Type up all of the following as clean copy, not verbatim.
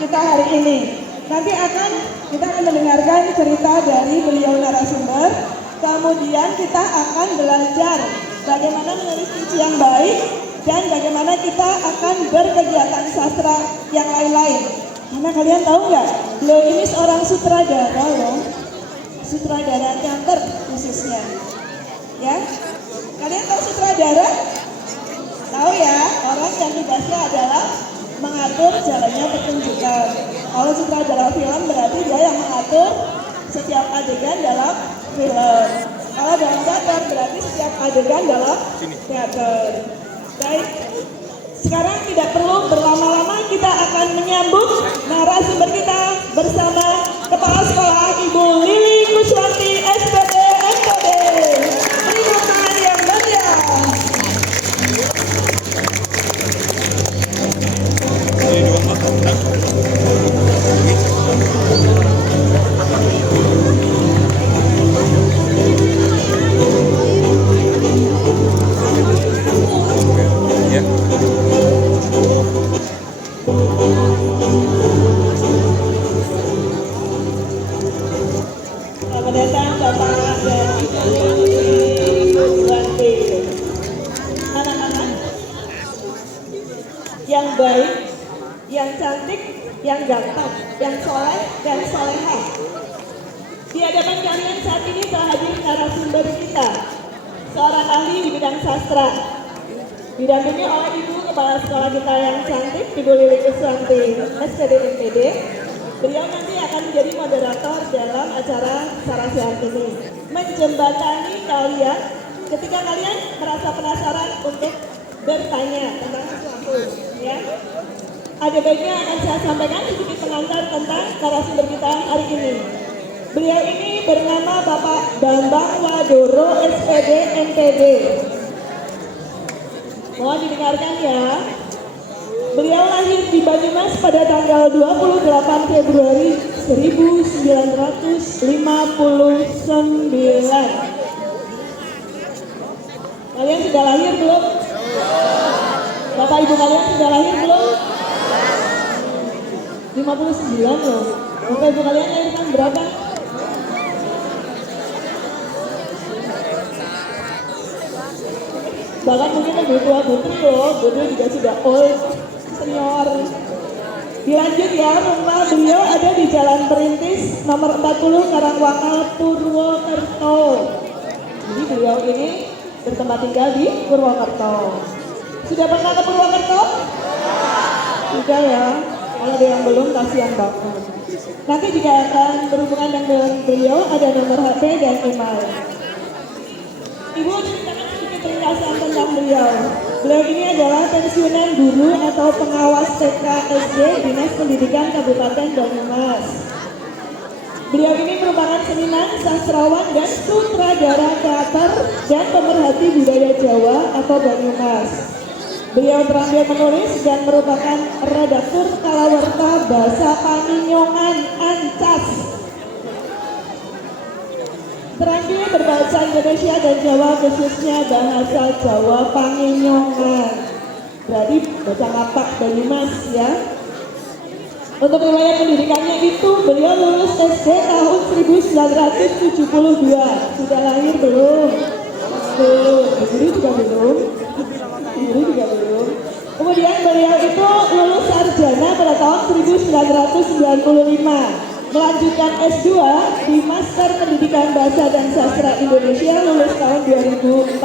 kita hari ini. Nanti kita akan mendengarkan cerita dari beliau narasumber. Kemudian kita akan belajar bagaimana menulis puisi yang baik dan bagaimana kita akan berkegiatan sastra yang lain-lain. Karena kalian tahu nggak, beliau ini seorang sutradara loh, sutradara teater khususnya. Ya, kalian tahu sutradara? Tahu ya, orang yang tugasnya adalah mengatur jalannya pertunjukan. Kalau sutradara film berarti dia yang mengatur setiap adegan dalam film. Kalau dalam teater berarti setiap adegan dalam teater. Baik, sekarang tidak perlu berlama-lama, kita akan menyambut narasumber kita bersama Kepala Sekolah Ibu Lili Kuswanti SPD MPD. Beri tepuk tangan yang meriah. Selamat datang Bapak dan Ibu Kuswanti. Anak-anak yang baik, yang cantik, yang ganteng, yang soleh dan solehah. Di hadapan kalian saat ini telah hadir narasumber kita, seorang ahli di bidang sastra, didampingi oleh Ibu Kepala Sekolah kita yang cantik, Ibu Lili Kuswanti SPD MPD. Beliau nanti akan menjadi moderator dalam acara Sarasihan ini, menjembatani kalian ketika kalian merasa penasaran untuk bertanya tentang sesuatu. Ya, ada baiknya akan saya sampaikan sedikit pengantar tentang narasumber kita hari ini. Beliau ini bernama Bapak Bambang Wadoro SPD MPD. Mohon didengarkan ya. Beliau lahir di Banyumas pada tanggal 28 Februari 1959. Kalian sudah lahir belum? Bapak ibu kalian sudah lahir belum? 59 loh. Bapak ibu kalian lahir tahun berapa? Bahkan mungkin lebih tua Putri loh. Putri juga sudah old, senior. Dilanjut ya, rumah beliau ada di Jalan Perintis nomor 40 Karangwangkal, Purwokerto. Jadi beliau ini bertempat tinggal di Purwokerto. Sudah pernah ke Purwokerto? Sudah ya. Kalau ada yang belum, kasihan banget. Nanti jika akan berhubungan dengan beliau, ada nomor HP dan email. Ibu ceritakan sedikit ringkasan tentang beliau. Beliau ini adalah pensiunan guru atau pengawas TK SD Dinas Pendidikan Kabupaten Banyumas. Beliau ini merupakan seniman, sastrawan, dan sutradara teater dan pemerhati budaya Jawa atau Banyumas. Beliau terakhir menulis dan merupakan redaktur kalawarta Basa Paninyongan Ancas. Terakhir berbahasa Indonesia dan Jawa, khususnya bahasa Jawa Panginyongan. Berarti baca ngapak Banyumas ya. Untuk riwayat pendidikannya itu beliau lulus SD tahun 1972. Sudah lahir belum? Belum. Guru juga belum. Guru juga belum. Kemudian beliau itu lulus sarjana pada tahun 1995. Melanjutkan S2 di Master Pendidikan Bahasa dan Sastra Indonesia, lulus tahun 2014.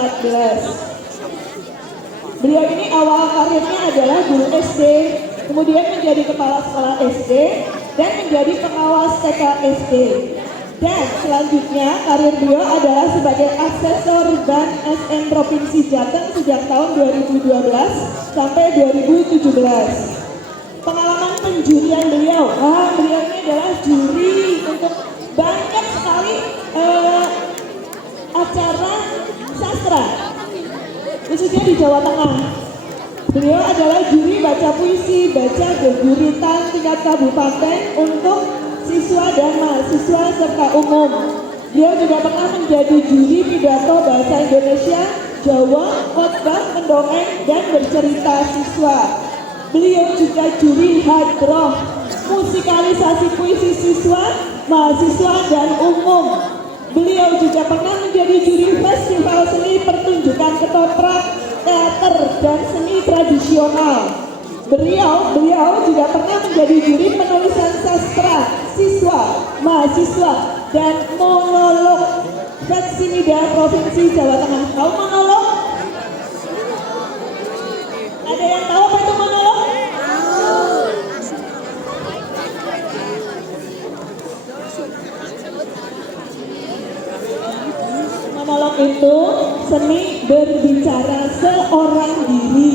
Beliau ini awal karirnya adalah guru SD, kemudian menjadi kepala sekolah SD, dan menjadi pengawas TK SD. Dan selanjutnya karir beliau adalah sebagai asesor Bank SM Provinsi Jateng sejak tahun 2012 sampai 2017. Pengalaman penjurian beliau, beliau ini adalah juri untuk banyak sekali acara sastra, khususnya di Jawa Tengah. Beliau adalah juri baca puisi, baca geguritan tingkat kabupaten untuk siswa dan mahasiswa serta umum. Beliau juga pernah menjadi juri pidato bahasa Indonesia, Jawa, khotbah, mendongeng, dan bercerita siswa. Beliau juga juri hadroh musikalisasi puisi siswa, mahasiswa, dan umum. Beliau juga pernah menjadi juri festival seni pertunjukan ketoprak, teater, dan seni tradisional. Beliau juga pernah menjadi juri penulisan sastra, siswa, mahasiswa, dan monolog Feksimida Provinsi Jawa Tengah. Tahu monolog? Ada yang tahu apa itu monolog? Monolog itu seni berbicara seorang diri.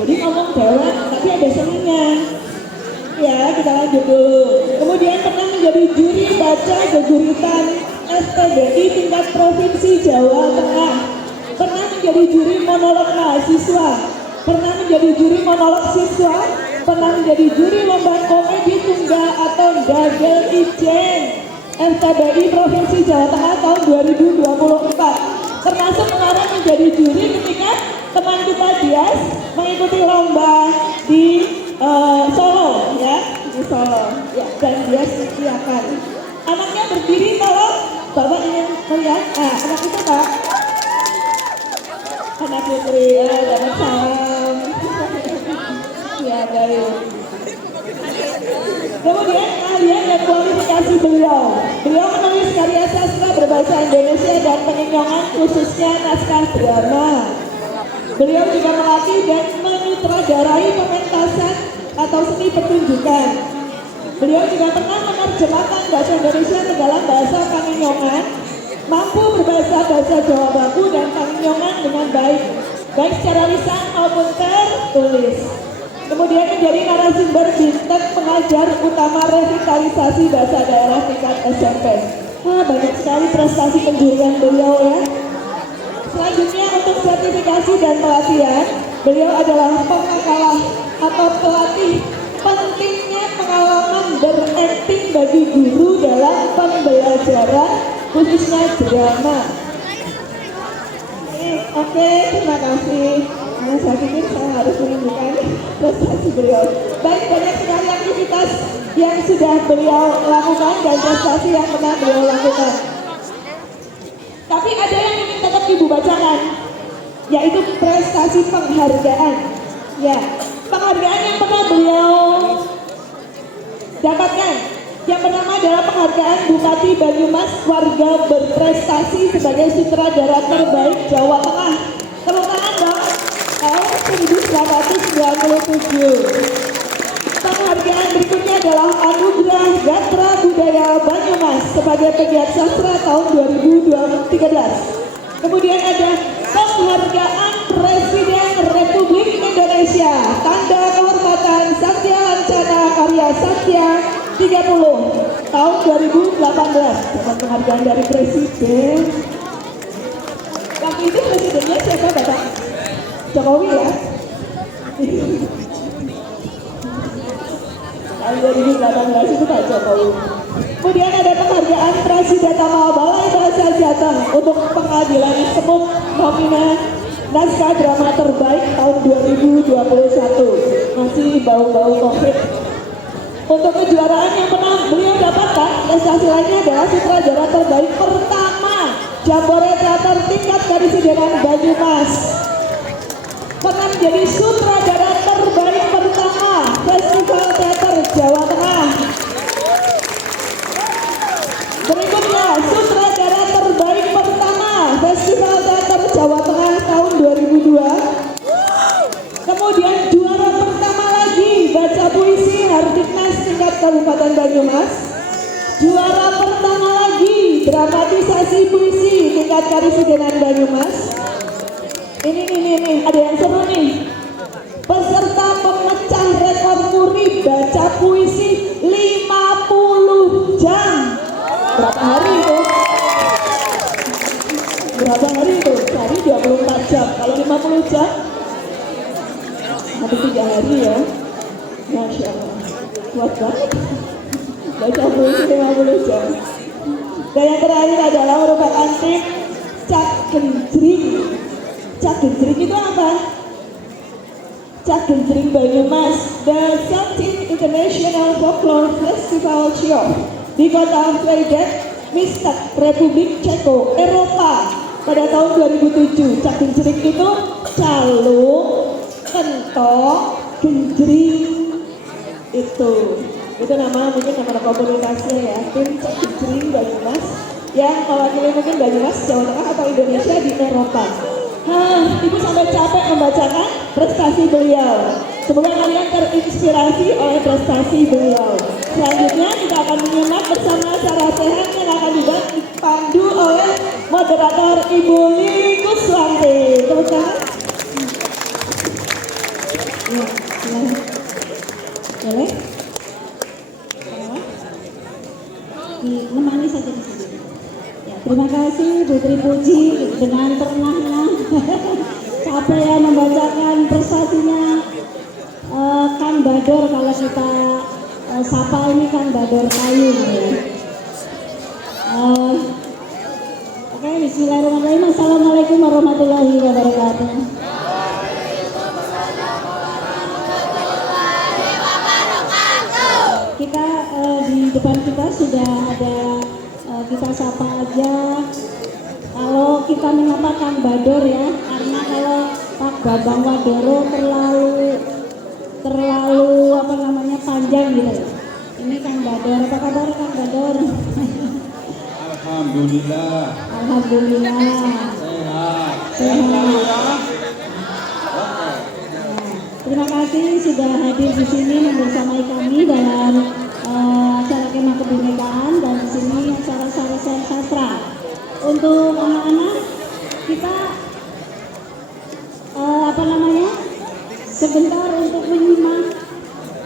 Jadi ngomong dewek tapi ada seninya. Ya, kita lanjut dulu. Kemudian pernah menjadi juri baca geguritan STBI tingkat Provinsi Jawa Tengah. Pernah menjadi juri monolog mahasiswa. Pernah menjadi juri monolog siswa. Pernah menjadi juri lomba komedi tunggal atau Dagel Ijen STBI Provinsi Jawa Tengah tahun 2024. Termasuk kemarin menjadi juri ketika teman kita Dias mengikuti lomba di Solo, ya, di Solo, ya, dan Dias silakan. Anaknya berdiri kalau Bapak ingin melihat, anak itu Pak, anak putri, ya, dapat salam, ya baik. Kemudian keahlian dan kualifikasi beliau menulis karya sastra berbahasa Indonesia dan penyinyongan khususnya naskah drama. Beliau juga melatih dan menyutradarai pementasan atau seni pertunjukan. Beliau juga pernah menerjemahkan bahasa Indonesia ke dalam bahasa Paninyongan, mampu berbahasa Jawa baku dan Paninyongan dengan baik secara lisan maupun tertulis. Kemudian menjadi narasumber Bintang Pengajar Utama Revitalisasi Bahasa Daerah tingkat SMP. Banyak sekali prestasi penjurian beliau ya. Selanjutnya untuk sertifikasi dan pelatihan, beliau adalah pengakalah atau pelatih pentingnya pengalaman berakting bagi guru dalam pembelajaran khususnya drama. Oke, terima kasih. Saya pikir saya harus menunjukkan prestasi beliau. Baik, banyak sekali aktivitas yang sudah beliau lakukan dan prestasi yang pernah beliau lakukan. Tapi ada yang ingin tetap Ibu bacakan, yaitu prestasi penghargaan. Ya, penghargaan yang pernah beliau dapatkan, yang pertama adalah penghargaan Bupati Banyumas Warga Berprestasi sebagai sutradara terbaik Jawa Tengah. Tepuk tangan dong. Tahun 1997. Penghargaan berikutnya adalah Anugerah Gatra Budaya Banyumas sebagai pegiat sastra tahun 2013. Kemudian ada penghargaan Presiden Republik Indonesia Tanda Kehormatan Satya Lancana Karya Satya 30 tahun 2018. Dapat penghargaan dari Presiden. Waktu itu presidennya siapa Bapak? Jokowi ya? Tahun 2018 itu Pak Jokowi. Kemudian ada penghargaan Prasidatama Balai Bahasa Jateng untuk pengadilan semut nominan naskah drama terbaik tahun 2021. Masih bau-bau COVID. Untuk kejuaraan yang pernah beliau dapatkan, prestasi lainnya adalah sutradara terbaik pertama Jambore Teater tingkat Karisidenan Banyumas. Pernah menjadi sutradara terbaik pertama Festival Teater Jawa Tengah. Berikutnya, sutradara terbaik pertama Festival Teater Jawa Tengah tahun 2002. Kemudian juara pertama lagi baca puisi Hardiknas tingkat Kabupaten Banyumas. Juara pertama lagi dramatisasi puisi tingkat Karisidenan Banyumas. Ini ada yang seru nih. Peserta pemecah rekor muri baca puisi 50 jam. Berapa hari itu? Sehari 24 jam. Kalau 50 jam habis 3 hari ya. Masya Allah, kuat banget. Baca puisi 50 jam. Dan yang terakhir adalah merupakan tim Cak Genjring. Cak Genjring itu apa? Cak Genjring Banyumas, the 17th International Folklore Festival Show di kota Vliedeck, Mistag, Republik Ceko, Eropa pada tahun 2007. Cak Genjring itu calung, kentong, genjring itu nama mungkin nama komunitasnya ya, tim Cak Genjring Banyumas yang mewakili mungkin Banyumas, Jawa Tengah atau Indonesia di Eropa. Ibu sampai capek membacakan prestasi beliau. Semoga kalian terinspirasi oleh prestasi beliau. Selanjutnya kita akan menyimak bersama Sarah Sehat yang akan dipandu oleh moderator Ibu Lili Kuswanti. Tepuk tangan. Ya, boleh? Menemani saja di sini. Ya, terima kasih Bu Tri Puji dengan tenangnya capek ya membacakan prestasinya Kang Bador, kalau kita sapa ini Kang Bador Kayu ya. Oke, bismillahirrahmanirrahim. Assalamualaikum warahmatullahi wabarakatuh. Kita di depan kita sudah ada, kita sapa aja. Kalau kita menyapa Kang Bador ya, karena kalau Pak Babang Wadoro terlalu apa namanya panjang gitu. Ini Kang Bador, apa kabar Kang Bador? Alhamdulillah. Alhamdulillah. Sehat. Terima kasih sudah hadir di sini membersamai kami dalam acara kemah kebinekaan dan di sini acara sarasen sastra. Untuk anak-anak kita sebentar untuk menyimak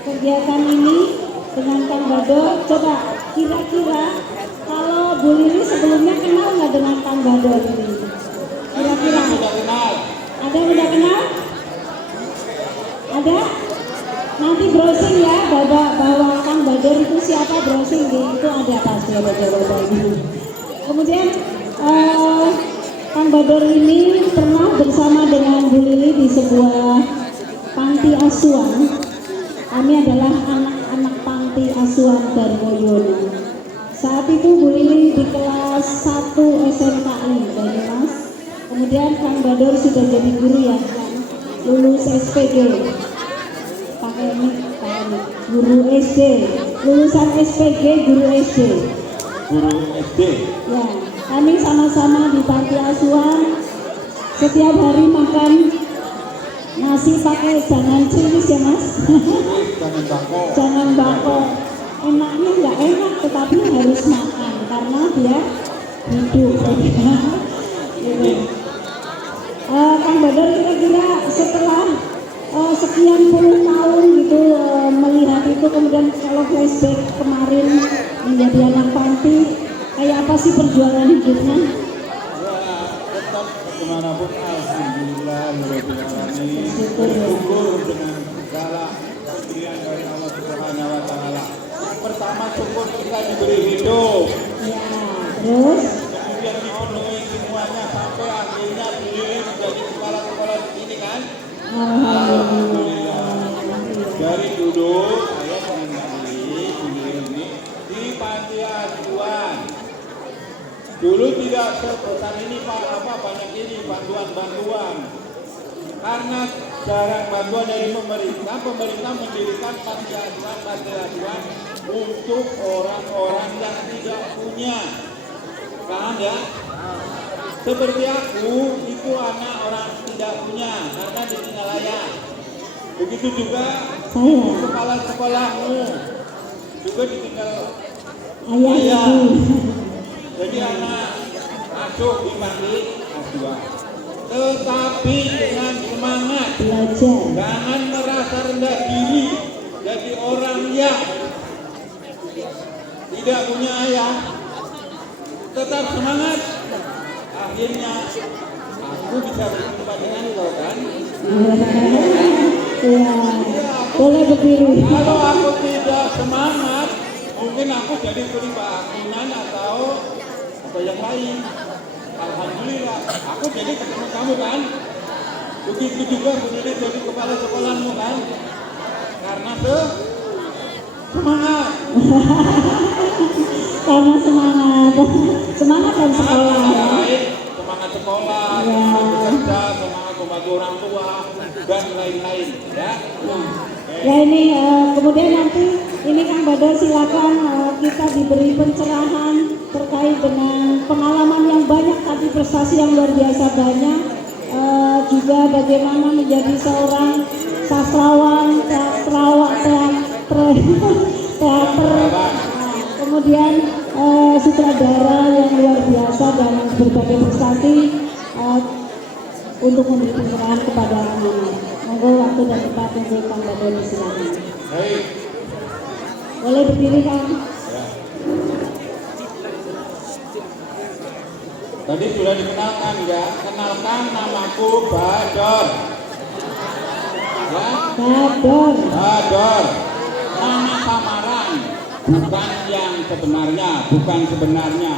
kegiatan ini dengan Kang Bador. Coba kira-kira kalau Bu Lili sebelumnya kenal nggak dengan Kang Bador ini? Kira-kira ada yang udah kenal? Ada? Nanti browsing ya, bahwa Kang Bador itu siapa, browsing itu ada pasti ada jawabannya. Kemudian Kang Bador ini pernah bersama dengan Bu Lili di sebuah panti asuhan. Kami adalah anak-anak panti asuhan Darmoyono. Saat itu Bu Lili di kelas 1 SMKI Banyumas. Kemudian Kang Bador sudah jadi guru ya, lulus SPG. Pakai ini, guru SD, lulusan SPG guru SD. Guru SD. Ya, kami sama-sama di panti asuhan. Setiap hari makan nasi pakai jangan cilis ya Mas. Jangan bako. Jangan bako. Enaknya nggak enak, tetapi harus makan karena dia hidup. Gitu. Kang Bador kira-kira setelah sekian puluh tahun gitu melihat itu, kemudian kalau flashback kemarin menjadi anak panti, kayak apa sih perjuangan hidupnya? Ya, tetap kemanapun alhamdulillah bersyukur dengan segala pemberian dari Allah Subhanahu wa Ta'ala. Pertama, syukur kita diberi hidup. Ya, terus Kemudian dipenuhi semuanya sampai akhirnya beliau menjadi kepala di sini kan. Alhamdulillah. Dari dulu saya dengan beliau ini di panti asuhan. Dulu tidak sebesar ini Pak, banyak ini bantuan. Karena jarang bantuan dari pemerintah mendirikan panti asuhan untuk orang-orang yang tidak punya. Paham ya? Seperti aku itu anak orang tidak punya karena ditinggal ayah. Begitu juga kepala sekolahmu juga ditinggal ayah. Jadi anak asuh di panti asuhan. Tetapi dengan semangat belajar, jangan merasa rendah diri. Jadi orang yang tidak punya ayah tetap semangat. Akhirnya aku bisa berjumpa dengan kau kan. ya, boleh berdiri. Kalau aku tidak semangat, mungkin aku jadi kelimbangan atau yang lain. Alhamdulillah, aku jadi ketemu kamu kan. Begitu juga Bunda jadi kepala sekolahmu kan? Karena semangat. Karena semangat dan sekolah ya. Semangat sekolah, Ya. semangat bekerja, semangat membantu orang tua dan lain-lain ya. Ya ini kemudian nanti ini Kang Badar silakan kita diberi pencerahan terkait dengan pengalaman yang banyak tadi, prestasi yang luar biasa banyak, juga bagaimana menjadi seorang sastrawan, teater, kemudian sutradara yang luar biasa dan berbagai prestasi untuk memberi pencerahan kepada anak-anak. Monggo waktu dan tempat untuk Kang Badar silakan. Baik. Boleh berdiri Kang. Tadi sudah dikenalkan ya, kenalkan namaku Bador. Ya, Bador. Nama samaran, bukan yang sebenarnya, bukan sebenarnya.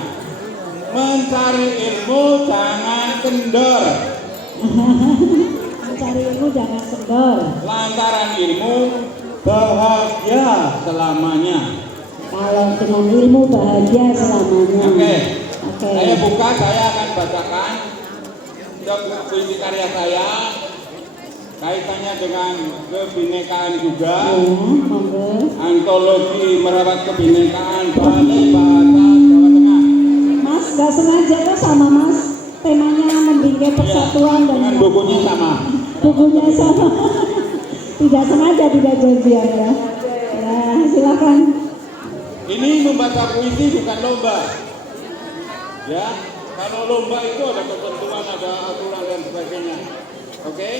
Mencari ilmu jangan kendor. Mencari ilmu jangan kendor. Lantaran ilmu bahagia selamanya. Kalau dengan ilmu bahagia selamanya. Oke. Oke. Saya buka, saya akan bacakan puisi karya saya kaitannya dengan kebinekaan juga. Monggo. Antologi merawat kebinekaan Balai Bahasa Jawa Tengah. Mas gak sengaja ya sama Mas, temanya membingkai persatuan dan Dengan bukunya sama. bukunya sama. Tidak sengaja, tidak janjian ya. Ya silakan. Ini membaca puisi bukan lomba. Ya, kalau lomba itu ada ketentuan, ada aturan dan sebagainya. Oke?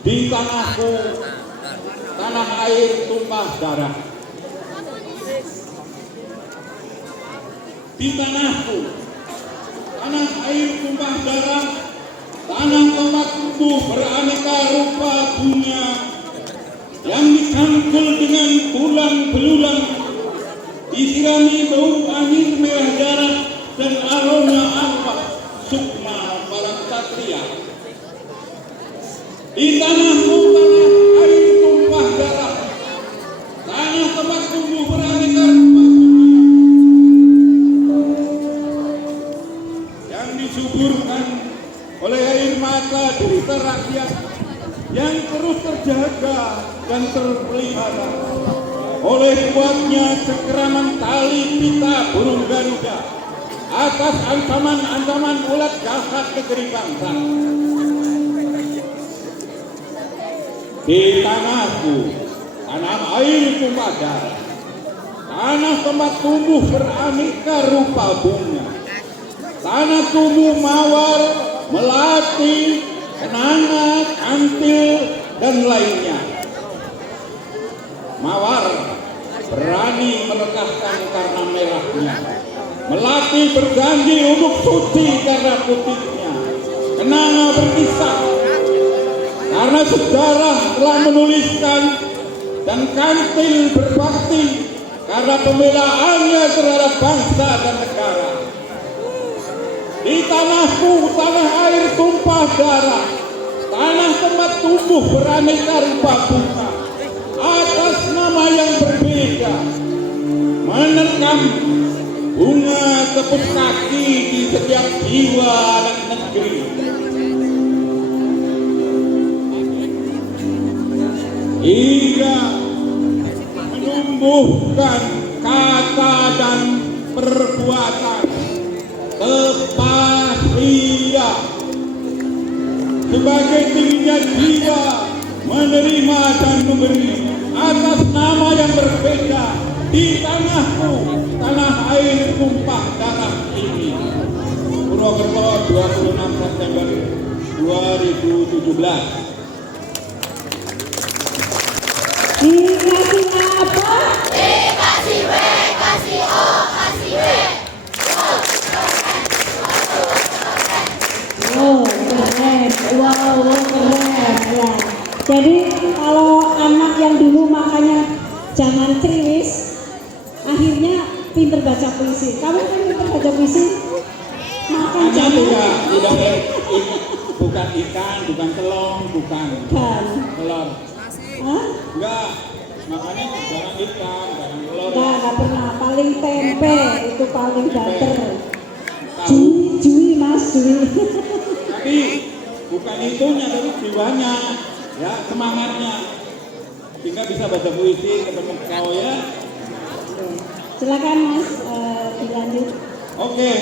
Di tanahku, tanah air tumpah darah. Di tanahku, tanah air tumpah darah, tanah tempat tumbuh beraneka rupa bunga yang dicangkul dengan tulang belulang, disirami bau angin merah darah dan aroma ampas sukma para ksatria. Di tanahku, tanah air tumpah darah, tanah tempat tumbuh beraneka rupa yang disuburkan oleh air mata derita rakyat yang terus terjaga dan terpelihara oleh kuatnya cengkeraman tali pita burung Garuda atas ancaman-ancaman ulat jahat negeri bangsa. Di tanahku, tanah air tumpah darah, tanah tempat tumbuh beraneka rupa bunga, tanah tumbuh mawar, melati, kenanga, kantil, dan lainnya. Mawar berani melekahkan karena merahnya, melati berjanji untuk suci karena putihnya, kenanga berkisah karena sejarah telah menuliskan, dan kantil berbakti karena pembelaannya terhadap bangsa dan negara. Di tanahku, tanah air tumpah darah, tanah tempat tumbuh beraneka rupa bunga, atas nama yang berbeda, menerkam bunga tepuk kaki di setiap jiwa anak negeri. Hingga menumbuhkan kata dan perbuatan kepastian sebagai tingginya jiwa menerima dan memberi atas nama yang berbeda di tanahku, tanah air tumpah darah ini. Purwokerto 26 September 2017. Dikasih apa? Dikasih W, kasih O, kasih W. Oh, keren. Wow, keren. Ya. Jadi kalau anak yang dulu makanya jangan kriwis, akhirnya pinter baca puisi. Kamu kan pinter baca puisi? Makan Hanya jangan. bukan ikan, bukan telur, bukan Bukan. telur. Hah? Enggak, makanya jangan ikan, jangan telur. Enggak pernah. Paling tempe itu paling banter. Tahu. Jui mas, jui. Tapi bukan itunya, tapi jiwanya, ya semangatnya. Sehingga bisa baca puisi, ketemu kau ya. Silakan mas, dilanjut. Oke,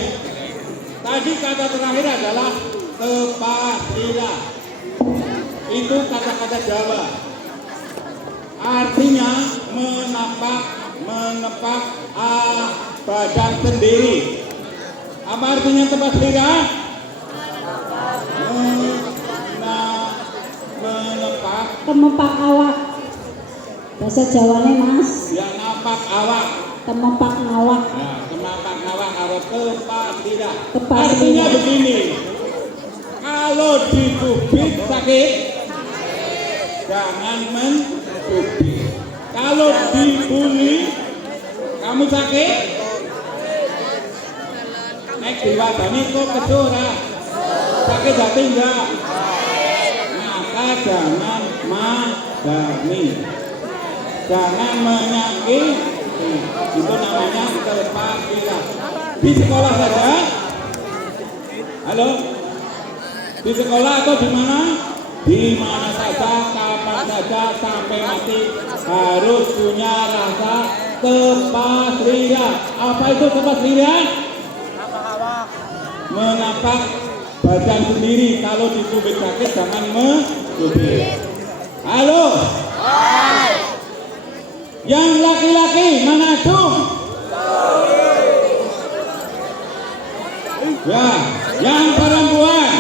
tadi kata terakhir adalah kepasila. Itu kata-kata Jawa. Artinya menepak badan sendiri. Apa artinya kepasila? Menepak. Kemepak awak. Bahasa Jawanya mas. Ya napak awak. Kemepak awak. Nah, kenapak awak harus kepasila. Kepasila. Artinya begini. Kalau dicubit sakit, jangan mencubit. Kalau dibully, kamu sakit, naik diwadani kok kesura, sakit hati enggak? Maka jangan madani, jangan menyakiti. Itu namanya kepasila. Di sekolah saja, halo? Di sekolah atau di mana? Di mana saja, kapan saja, sampai mati harus punya rasa kepasrila. Apa itu kepasrila? Menapak badan sendiri. Kalau dicubit sakit jangan mencubit. Halo? Yang laki-laki mana dong? Ya, yang perempuan.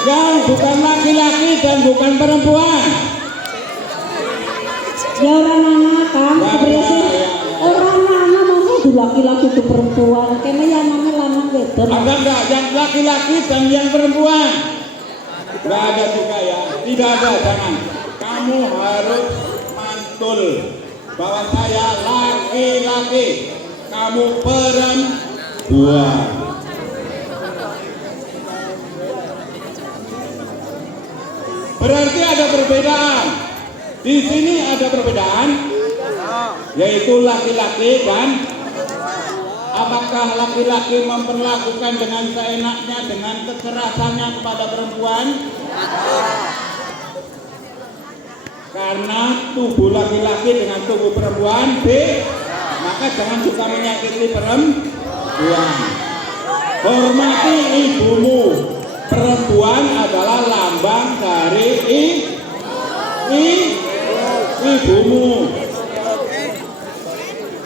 Yang bukan laki-laki dan bukan perempuan. Ya orang anak kan, Ya, keberisi. ya. Orang anak masa itu laki-laki itu perempuan. Kayaknya yang namanya lanang wedon. Enggak, yang laki-laki dan yang perempuan. Enggak ada juga ya, tidak ada, jangan. Kamu harus mantul bahwa saya laki-laki, kamu perempuan. Berarti ada perbedaan. Di sini ada perbedaan, yaitu laki-laki dan apakah laki-laki memperlakukan dengan seenaknya, dengan kekerasannya kepada perempuan? Karena tubuh laki-laki dengan tubuh perempuan maka jangan suka menyakiti perempuan. Hormati ibumu. Perempuan adalah lambang dari ibumu.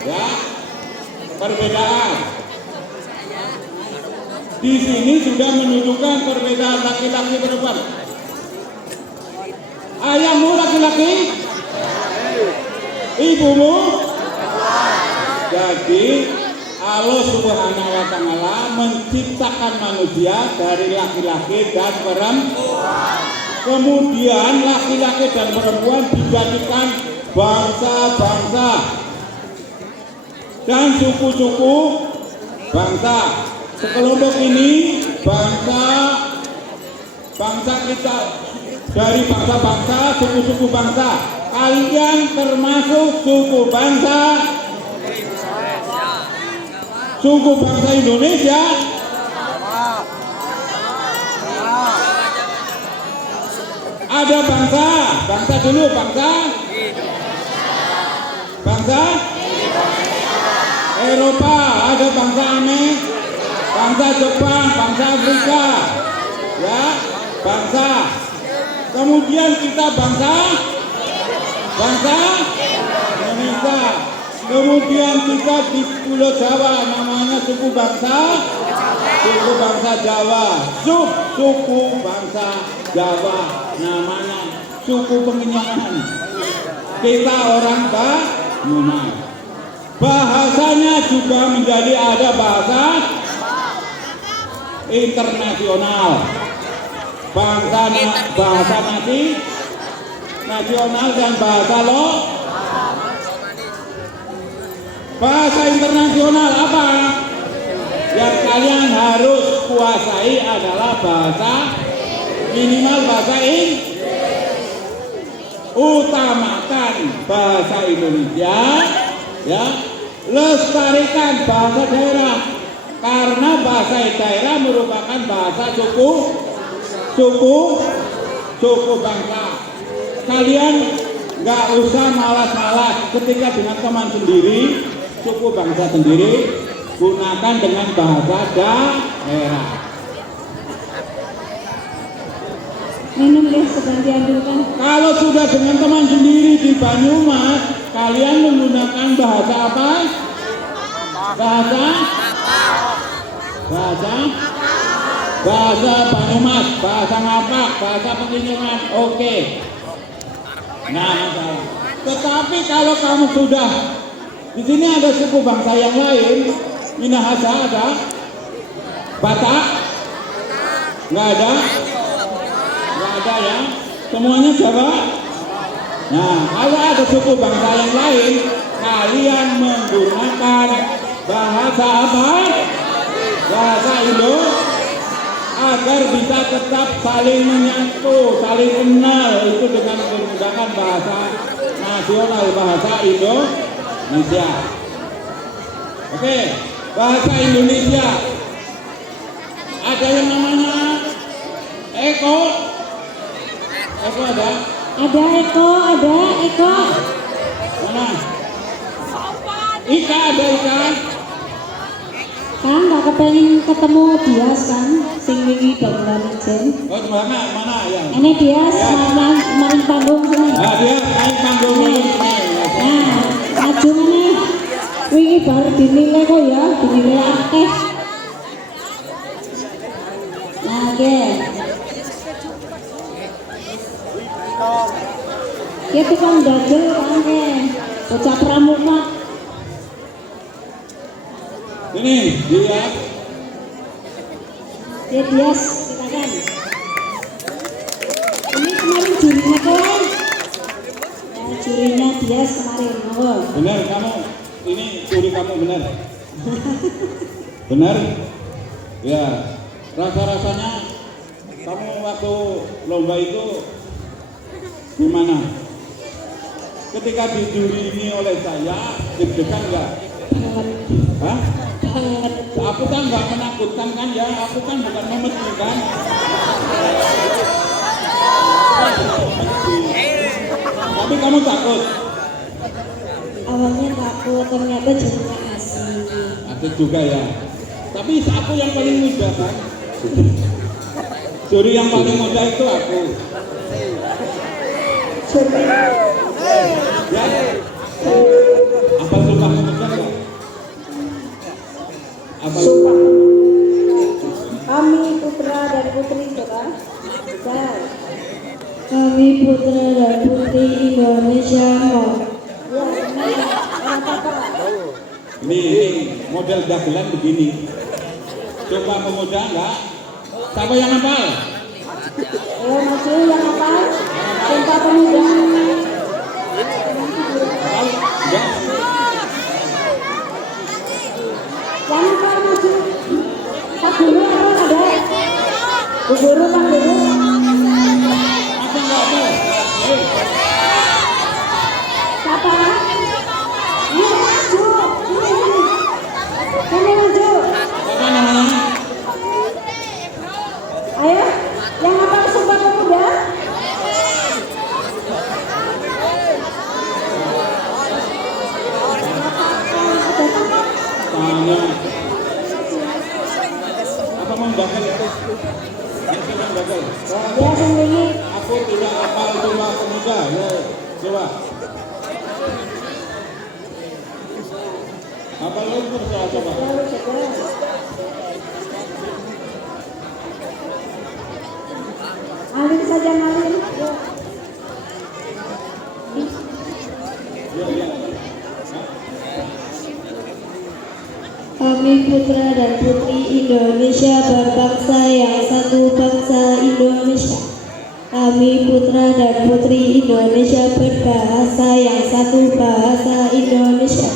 Ya, perbedaan. Di sini sudah menunjukkan perbedaan laki-laki perempuan. Ayahmu laki-laki, ibumu. Jadi Allah Subhanahu wa Ta'ala menciptakan manusia dari laki-laki dan perempuan. Kemudian laki-laki dan perempuan dijadikan bangsa-bangsa dan suku-suku bangsa. Sekelompok ini bangsa kita, dari bangsa-bangsa, suku-suku bangsa. Kalian termasuk suku bangsa Indonesia. Ada bangsa dulu, bangsa Eropa, ada bangsa Amerika, bangsa Jepang, bangsa Afrika, ya, bangsa. Kemudian kita bangsa Indonesia. Kemudian kita di Pulau Jawa namanya suku bangsa Jawa. Suku bangsa Jawa namanya suku Pengenyangan. Kita orang Banyumas. Bahasanya juga menjadi ada bahasa internasional. Bahasa nasional dan bahasa Bahasa internasional apa? Yang kalian harus kuasai adalah bahasa minimal bahasa Inggris. Utamakan bahasa Indonesia, ya. Lestarikan bahasa daerah karena bahasa daerah merupakan bahasa suku bangsa. Kalian nggak usah malas-malas ketika dengan teman sendiri, suku bangsa sendiri, gunakan dengan bahasa daerah. Minum deh, sedang diambilkan. Kalau sudah dengan teman sendiri di Banyumas, kalian menggunakan bahasa apa? Bahasa Banyumas, bahasa ngapak, bahasa Pekincingan. Oke. Nah, masalah. Tetapi kalau kamu sudah di sini ada suku bangsa yang lain, Minahasa ada, Batak, nggak ada ya, semuanya Jawa. Nah, kalau ada suku bangsa yang lain, kalian menggunakan bahasa apa? Bahasa Indo, agar bisa tetap saling menyatu, saling kenal, itu dengan menggunakan bahasa nasional, bahasa Indonesia. Oke, bahasa Indonesia ada yang namanya Eko ada? Ada Eko. Mana? Ika ada Ika? Kan nggak kepengen ketemu Dias kan, sing wingi bangunan ijen. Oh, mana ya? Ini Dias main panggung sini. Nah, dia main panggung ini. Nah, maju nih. Wingi baru dinilai kok ya, dinilai akeh. Nah, oke. Ya tukang dagel kan bocah pramuka. Ini dia. Ya Dias, silakan. Ini kemarin jurinya kan? Ya, jurinya Dias kemarin, monggo. Benar kamu, ini juri kamu benar. Benar? Ya, rasa-rasanya kamu waktu lomba itu gimana? Ketika dijurini oleh saya, deg-degan nggak? Hah? Aku kan nggak menakutkan kan ya, aku kan bukan memedih kan. Tapi kamu takut? Awalnya takut, ternyata jadinya asik. Asik juga ya. Tapi aku yang paling muda kan. Juri yang paling muda itu aku. Ya. Apa sumpah pemuda enggak? Apa sumpah? Kami putra dan putri coba. Kami putra dan putri Indonesia. Ya, ini model dagelan begini. Coba pemuda enggak? Siapa yang hafal? Ayo maju yang apa? Sumpah pemuda. Hafal? Enggak? Yang apa maju? Pak Guru ada? Bu Guru, Pak Guru. Apa enggak hafal? Siapa? Ayo maju. Sini maju. Apa namanya? Ayo, yang apa sumpah pemuda? Tanya. Apa mau dagal? Apa mau dagal? Ya, sendiri. Aku tidak hafal Sumpah Pemuda. Ya, coba. Apa lagi persoalan coba? Lalu coba. Alin saja Alin. Ya, ya. Kami putra dan putri Indonesia berbangsa yang satu, bangsa Indonesia. Kami putra dan putri Indonesia berbahasa yang satu, bahasa Indonesia.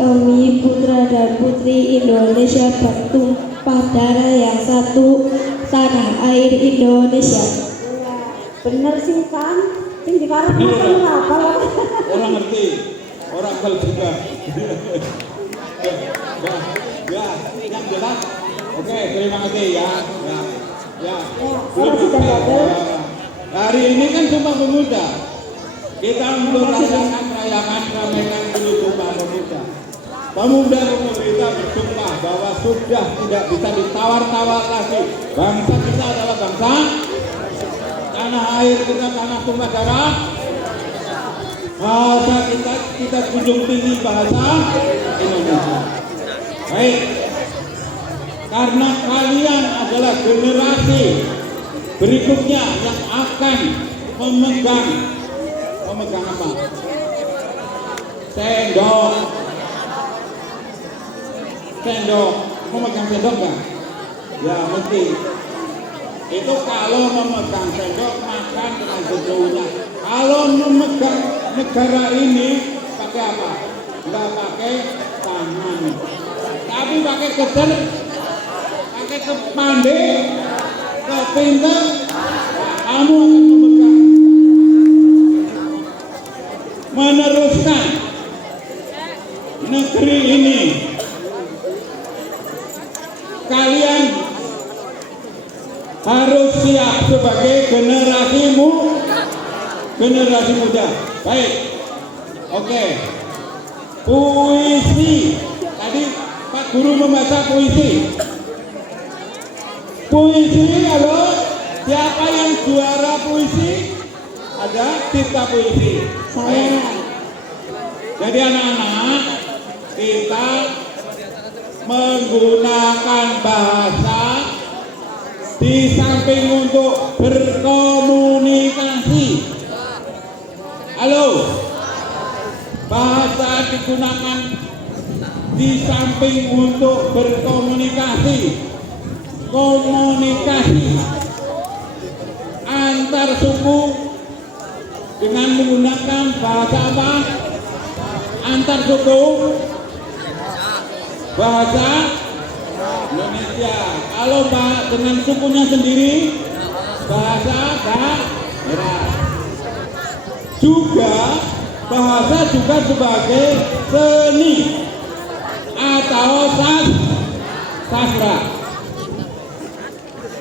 kami putra dan putri Indonesia bertumpah darah yang satu, tanah air Indonesia. Bener sih kan? Sing dikarep makan apa? Orang ngerti, orang kalau juga. Ya, yang jelas. Oke, terima kasih ya. Orang sudah gagal. Hari ini kan Sumpah Pemuda. Kita merayakan ramean dulu Sumpah Pemuda. Pemuda bersumpah bahwa sudah tidak bisa ditawar-tawar lagi. Bangsa kita adalah bangsa, tanah air kita tanah tumpah darah. Bahasa kita junjung tinggi bahasa Indonesia. Baik, karena kalian adalah generasi berikutnya yang akan memegang apa? Sendok, memegang sendok nggak? Ya mesti. Itu kalau memegang sendok makan dengan sesuanya. Kalau memegang negara ini pakai apa? Nggak pakai tangan, tapi pakai kecer, pakai kepandai, kepinter. Kamu akan memegang, meneruskan negeri ini. Kalian harus siap sebagai generasi muda. Baik, oke. Puisi. Tadi Pak Guru membaca puisi. Halo. Siapa yang juara puisi? Ada cipta puisi. Saya. Jadi anak-anak, kita menggunakan bahasa di samping untuk berkomunikasi. Halo, bahasa digunakan di samping untuk berkomunikasi, komunikasi antar suku dengan menggunakan bahasa apa? Antar suku, bahasa Indonesia. Kalau dengan sukunya sendiri, bahasa daerah. Juga bahasa juga sebagai seni atau sastra,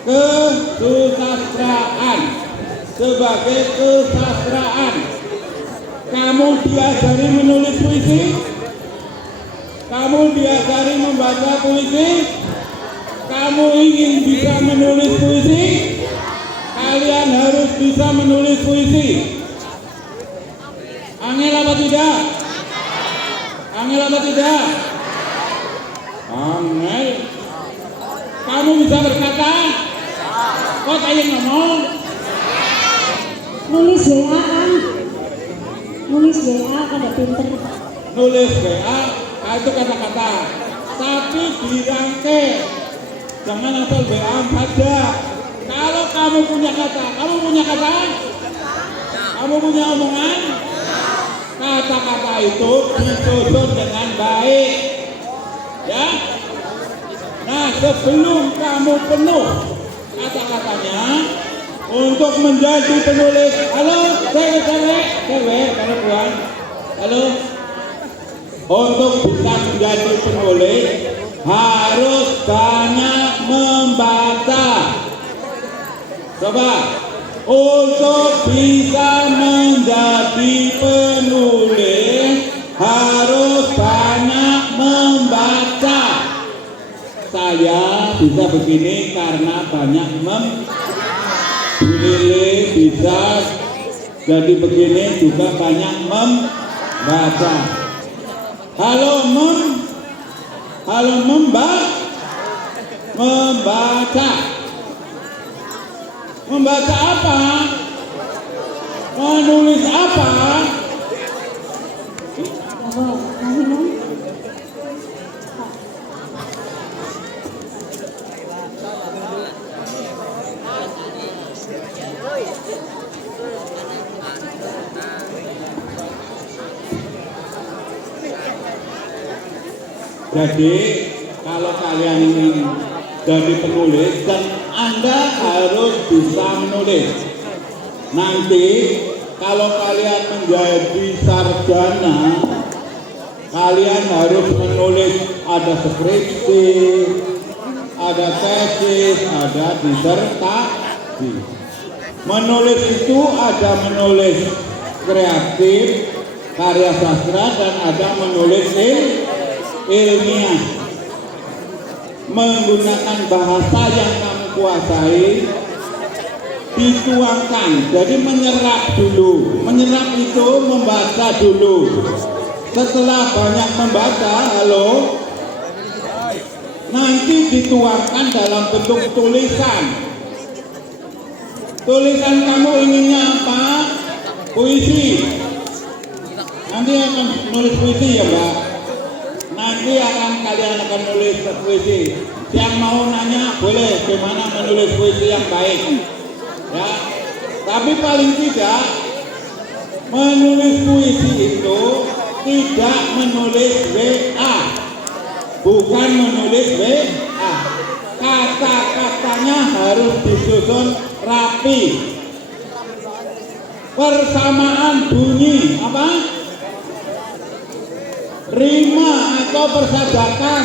kesusastraan, sebagai kesastraan. Kamu diajari menulis puisi, kamu diajari membaca puisi, kamu ingin bisa menulis puisi, kalian harus bisa menulis puisi. Angel apa tidak? Angel apa tidak? Angel. Kamu bisa berkata? Kok kayak ngomong? Nulis WA kan? Nulis WA ada pinter. Nulis WA, itu kata-kata. Tapi dirangkai. Jangan asal WA saja. Kalau kamu punya kata, kamu punya omongan, kata-kata itu disusun dengan baik. Ya. Nah, sebelum kamu penuh kata-katanya untuk menjadi penulis, halo cewek, perempuan, halo, untuk bisa menjadi penulis harus banyak membaca. Coba, untuk bisa menjadi penulis harus banyak membaca. Saya bisa begini karena banyak Bulele bisa jadi begini juga banyak membaca. Halo membaca. Membaca apa? Menulis apa? Jadi kalau kalian ingin jadi penulis dan Anda harus bisa menulis. Nanti kalau kalian menjadi sarjana, kalian harus menulis, ada skripsi, ada tesis, ada disertasi. Menulis itu ada menulis kreatif, karya sastra, dan ada menulis ilmiah. Menggunakan bahasa yang kamu kuasai, dituangkan. Jadi menyerap dulu. Menyerap itu membaca dulu. Setelah banyak membaca, nanti dituangkan dalam bentuk tulisan. Tulisan kamu inginnya apa? Puisi. Nanti akan nulis puisi ya Mbak. Nanti kalian akan nulis puisi. Yang mau nanya boleh gimana menulis puisi yang baik. Ya. Tapi paling tidak menulis puisi itu tidak menulis WA. Bukan menulis WA. Kata-katanya harus disusun rapi. Persamaan bunyi apa? Rima atau persajakan.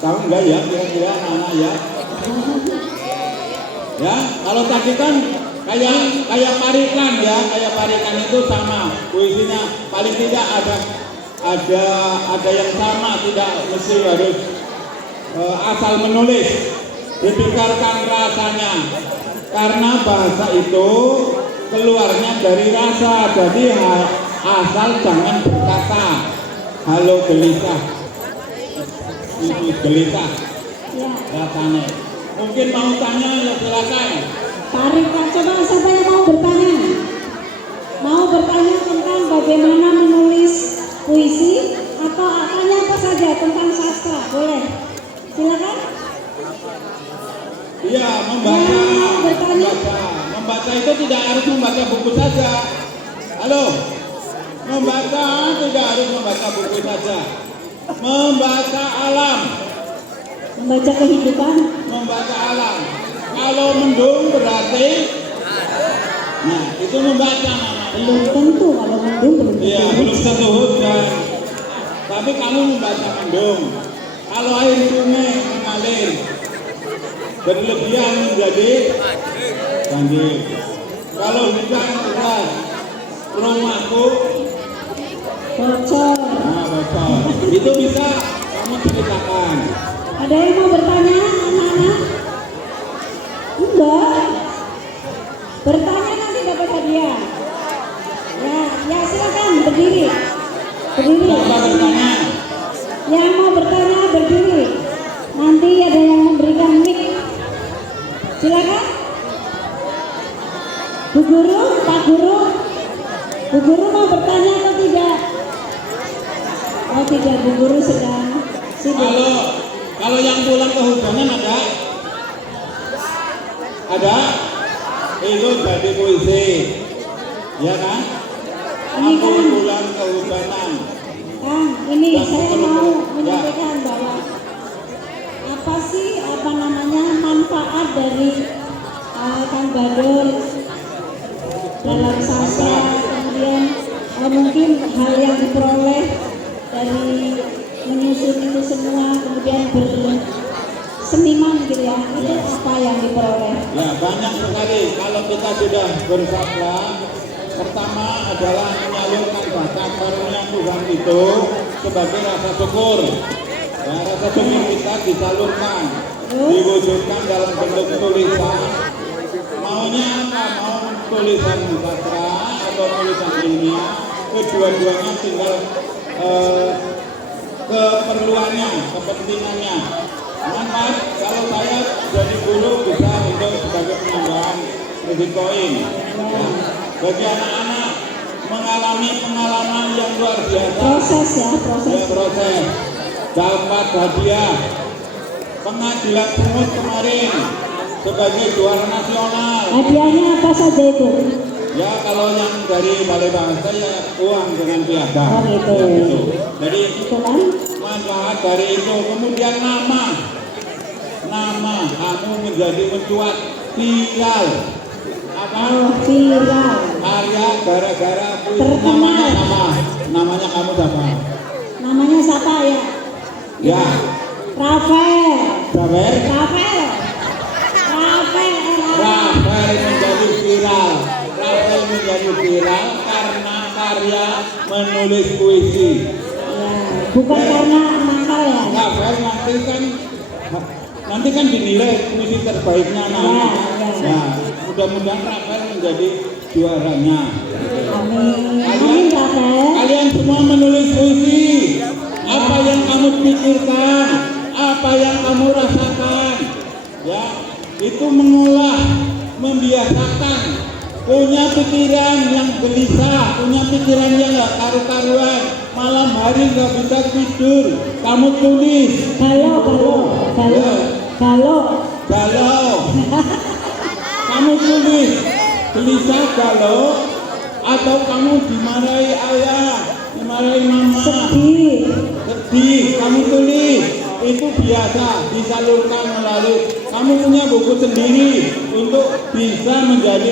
Tahu enggak ya kira-kira mana ya? Ya, kalau tadi kan kayak parikan ya, kayak parikan itu sama puisinya. Paling tidak ada yang sama, tidak mesti harus asal menulis. Didengarkan rasanya. Karena bahasa itu keluarnya dari rasa. Jadi asal jangan berkata halo gelisah. Itu gelisah. Ya. Rasanya. Mungkin mau tanya ya silakan. Parikan, coba siapa yang mau bertanya? Mau bertanya tentang bagaimana menulis puisi atau tanya apa saja tentang sastra? Boleh. Silakan. Iya, membaca. Membaca itu tidak harus membaca buku saja. Halo. Membaca tidak harus membaca buku saja. Membaca alam. Membaca kehidupan. Membaca alam. Kalau mendung berarti itu membaca namanya. Belum tentu kalau mendung belum tentu. Iya, belum tentu hujan. Tapi kamu membaca mendung. Kalau air sungai mengalir berlebihan menjadi banjir. Kalau hujan deras, rumahku Bocor. bocor. Itu bisa kamu ceritakan. Ada yang mau bertanya, anak-anak? Enggak. Bertanya nanti dapat hadiah. Ya silakan berdiri. Berdiri. Siapa bertanya? Yang mau bertanya berdiri. Nanti ada yang memberikan mic. Silakan. Bu Guru, Pak Guru. Bu Guru mau bertanya atau tidak? Oh tidak, Bu Guru sedang sibuk. Kalau yang pulang kehujanan ada? Itu jadi puisi, ya kan? Ini Aku kan pulang kehujanan. ini saya mau menyampaikan bahwa apa sih manfaat dari Kang Bador dalam sastra, kemudian mungkin hal yang diperoleh dari menyusun itu semua, kemudian berseniman gitu ya, itu apa yang diperoleh? Ya banyak sekali. Kalau kita sudah bersastra, pertama adalah menyalurkan bakat karunia Tuhan itu sebagai rasa syukur. Ya, rasa syukur kita disalurkan, diwujudkan dalam bentuk tulisan. Maunya apa? Mau tulisan sastra atau tulisan ilmiah, kedua-duanya tinggal keperluannya, kepentingannya. Manfaat kalau saya jadi guru bisa untuk sebagai penambahan kredit koin. Ya. Bagi anak-anak mengalami pengalaman yang luar biasa. Proses. Dapat hadiah. Pengadilan Sumut kemarin sebagai juara nasional. Hadiahnya apa saja itu? Ya kalau yang dari Balai Bahasa ya uang dengan piagam. Oh gitu. Ya, gitu. Jadi Itu kan? manfaat dari itu. Kemudian nama kamu menjadi mencuat viral. Apa? Viral. Karya gara-gara Terkenal. namanya kamu siapa? Namanya siapa ya? Ya, Rafael. Sabar. Rafael Rafael menjadi viral karena karya menulis puisi. Ya, bukan karena nakal ya. Rafael nanti kan dinilai puisi terbaiknya namanya. Ya. Nah, mudah-mudahan Rafael menjadi juaranya. Amin. Amin Rafael. Kalian semua menulis puisi. Apa yang kamu pikirkan, apa yang kamu rasakan, ya itu mengolah, membiasakan, punya pikiran yang gelisah, punya pikiran yang nggak karu-karuan, malam hari nggak bisa tidur, kamu tulis. Galau. Kamu tulis, gelisah galau, atau kamu dimarahi ayah, dimarahi mama, sedih, kamu tulis. Itu biasa disalurkan melalui kamu punya buku sendiri untuk bisa menjadi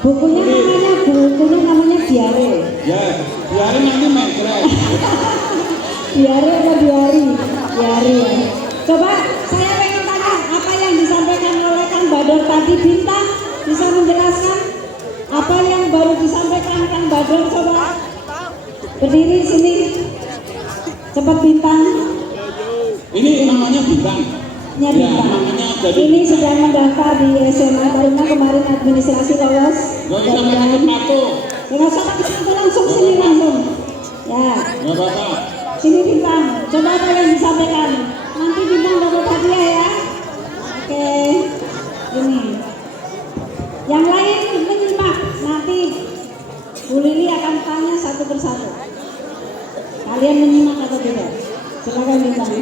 Bukunya namanya diare. ya, diare nanti main keren. Diare atau diari? Diare. Coba saya pengen tanya apa yang disampaikan oleh Kang Bador tadi. Bintang bisa menjelaskan apa yang baru disampaikan Kang Bador? Coba berdiri sini. Cepat Bintang. Ini namanya bintang. Ya, Ya, Bintang. namanya jadi Ini sedang mendaftar di SMA Taruna, kemarin administrasi lolos. gak bisa pakai sepatu. Nggak usah pakai sepatu, langsung sini langsung. Ya. Gak apa-apa. Sini Bintang, coba apa yang disampaikan. Nanti Bintang dapat hadiah ya. Oke, ini. Yang lain menyimak. Nanti Bu Lili akan tanya satu persatu. Kalian menyimak atau tidak? Silakan Bintang.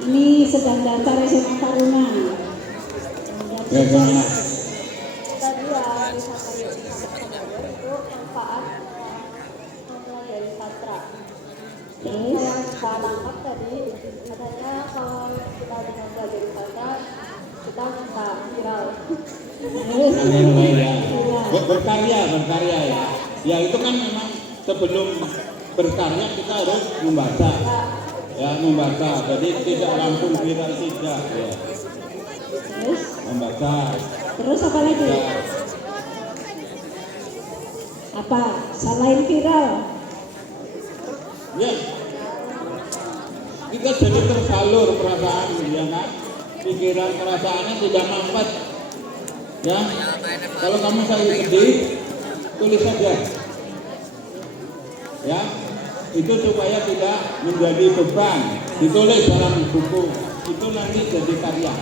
Ini sedang daftar SMA Taruna. Ya, gimana? Tadi ya disampaikan itu manfaat mempelajari sastra. Terus Yang saya tangkap tadi katanya kalau kita dengan belajar sastra kita bisa viral. terus Berkarya ya. Ya itu kan memang sebelum berkarya kita harus membaca. Ya, membaca. Jadi tidak langsung viral tidak. Ya. Membaca. terus apa lagi? Ya. Apa selain viral? Ya. Kita jadi tersalur perasaan, ya kan? Pikiran perasaannya tidak mampet. Ya. Kalau kamu sedih, tulis saja. Ya. Itu supaya tidak menjadi beban. Ditulis dalam buku. Itu nanti jadi karya.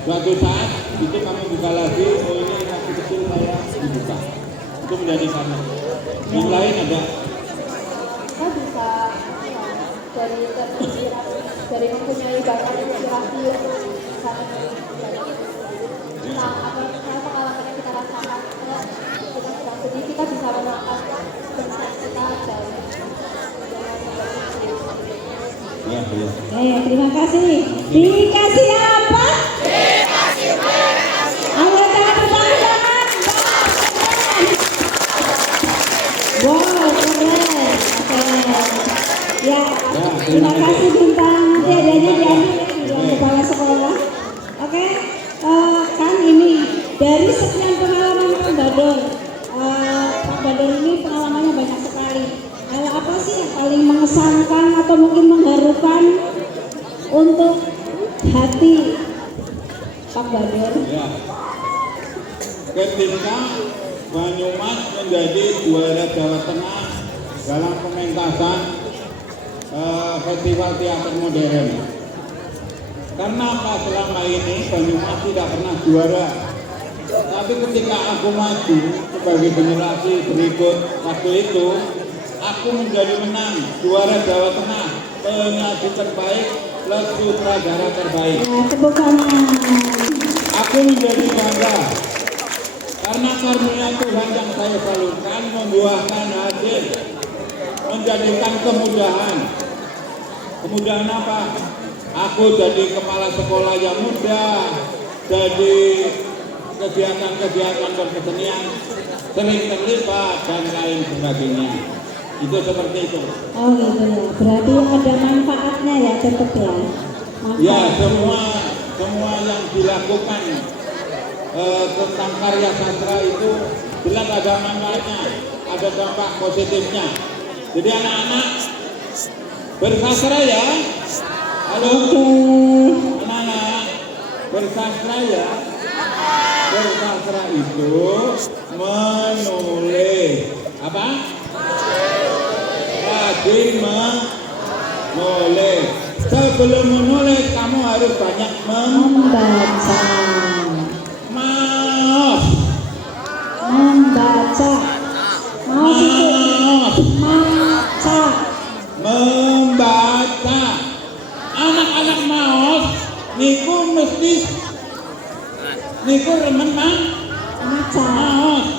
Suatu saat itu kamu buka lagi, oh ini waktu kecil saya dibuka. Itu menjadi karya. Yang lain ada. Kita bisa dari terinspirasi, dari mempunyai banyak inspirasi untuk misalnya tentang apa pengalaman yang kita rasakan. Kita sedang sedih, kita bisa menemukan benar kita jauh. Ya, ya. Terima kasih. Dikasih apa? Dikasih prestasi. Ayo jangan tepuk tangan. Wow, keren. Oke. Ya, terima kasih Bintang. Nanti adanya diambil oleh kepala sekolah. Oke. Kan ini dari sekian pengalaman Kang Bador. Kang Bador ini pengalamannya banyak sekali. Hal apa sih yang paling mengesankan atau mungkin mengharukan untuk hati Pak Bador? Ya. Ketika Banyumas menjadi juara Jawa Tengah dalam pementasan festival teater modern. Karena apa selama ini Banyumas tidak pernah juara. Tapi ketika aku maju sebagai generasi berikut waktu itu, aku menjadi menang juara Jawa Tengah, penyanyi terbaik plus sutradara terbaik. Ya, tepuk tangan. Aku menjadi bangga karena karunia Tuhan yang saya salurkan membuahkan hasil menjadikan kemudahan. Kemudahan apa? Aku jadi kepala sekolah yang muda, jadi kegiatan-kegiatan berkesenian sering terlibat dan lain sebagainya. Itu seperti itu. Oh gitu ya, berarti ada manfaatnya ya tetap ya. Ya, semua yang dilakukan tentang karya sastra itu jelas ada manfaatnya, ada dampak positifnya. Jadi anak-anak bersastra ya. Halo, anak-anak bersastra ya. Bersastra itu menulis apa? Rajin menulis. Sebelum menulis kamu harus banyak Membaca. Maos. Membaca. Mau itu membaca. Membaca. Anak-anak maos niku mesti niku remen Maca. maos.